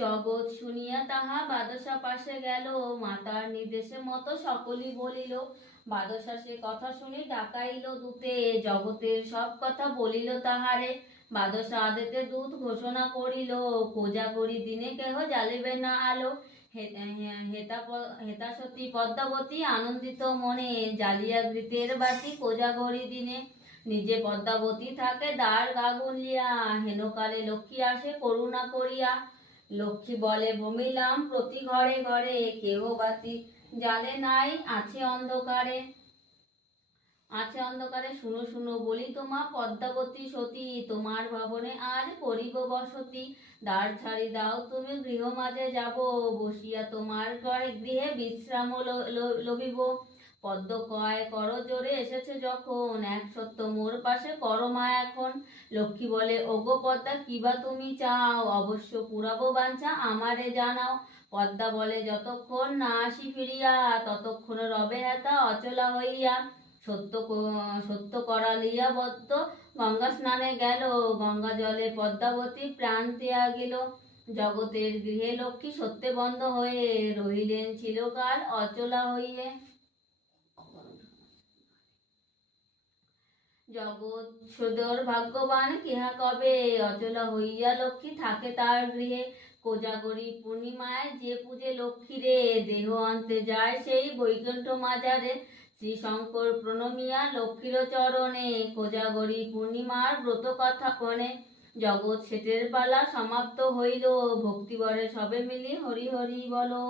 জগৎ শুনিয়া তাহা বাদশা পাশে গেল, মাতার নির্দেশে মতো সকলই বলিল। বাদশা সে কথা শুনি ডাকাইল দূতে, জগতের সব কথা বলিল তাহারে। বাদশা আদেতে দূত ঘোষণা করিল, কোজাগরী দিনে কেহ জ্বালিবে না আলো। হেতাসতী পদ্মাবতী আনন্দিত মনে, জ্বালিয়া ঘৃতের বাতি কোজাগরী দিনে। নিজে পদ্মাবতী থাকে দ্বার গাগুলিয়া, হেনকালে লক্ষ্মী আসে করুণা করিয়া। লক্ষ্মী বলে ভমিলাম প্রতি ঘরে ঘরে, কেহ বাতি জ্বালে নাই আছে অন্ধকারে। শুনো শুনো বলি তোমা পদ্মাবতী সতী, তোমার ভবনে আজ করিব বসতি। দ্বার ছাড়ি দাও তুমি গৃহ মাঝে যাব, বসিয়া তোমার গৃহে বিশ্রাম লভিব। পদ্ম কয় করো জোরে এসেছে যখন, এক সত্য মোর পাশে করো মা এখন। লক্ষ্মী বলে ওগো পদ্মা কিবা তুমি চাও, অবশ্য পুরাবো বাঞ্ছা আমারে জানাও। পদ্মা বলে যতক্ষণ না আসি ফিরিয়া, ততক্ষণ রবে হেতা অচলা হইয়া। সত্য করালিয়া বদ্ধ গঙ্গা স্নানে গেল, গঙ্গা জলে পদ্মাবতী প্রাণ ত্যাগিল। জগতের গৃহে লক্ষ্মী সত্যে বন্ধ হয়ে, রহিলেন চিরকাল অচলা হইয়ে। জগৎ সুদর ভাগ্যবান কেহা কবে, অচলা হইয়া লক্ষ্মী থাকে তার গৃহে। কোজাগরী পূর্ণিমায় যে পূজে লক্ষ্মী রে, দেহ অন্তে যায় সেই বৈকুণ্ঠ মাজারে। শ্রী শঙ্কর প্রণমিয়া লক্ষ্মীর চরণে, কোজাগরী পূর্ণিমার ব্রত কথা পণে। জগৎ শেঠের পালা সমাপ্ত হইল, ভক্তিবরে সবে মিলি হরি হরি বলো।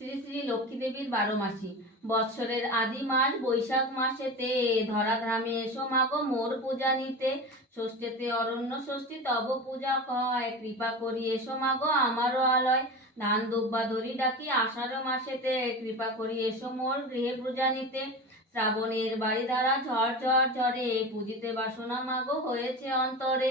শ্রী শ্রী লক্ষ্মী দেবীর 12 মাসি। বৎসরের আদি মাস বৈশাখ মাসেতে, ধরাধামে এসো মাগো মোর পূজা নিতে। ষষ্ঠীতে অরণ্য ষষ্ঠী তব পূজা কয়, কৃপা করি এসো মাগো আমারও আলয়। ধান দুব্বা ধরি ডাকি আষাঢ় মাসেতে, কৃপা করি এসো মোর গৃহে পূজা নিতে। শ্রাবণের বাড়ি ধারা ঝড় ঝড় ঝরে, পুজিতে বাসনা মাগো হয়েছে অন্তরে।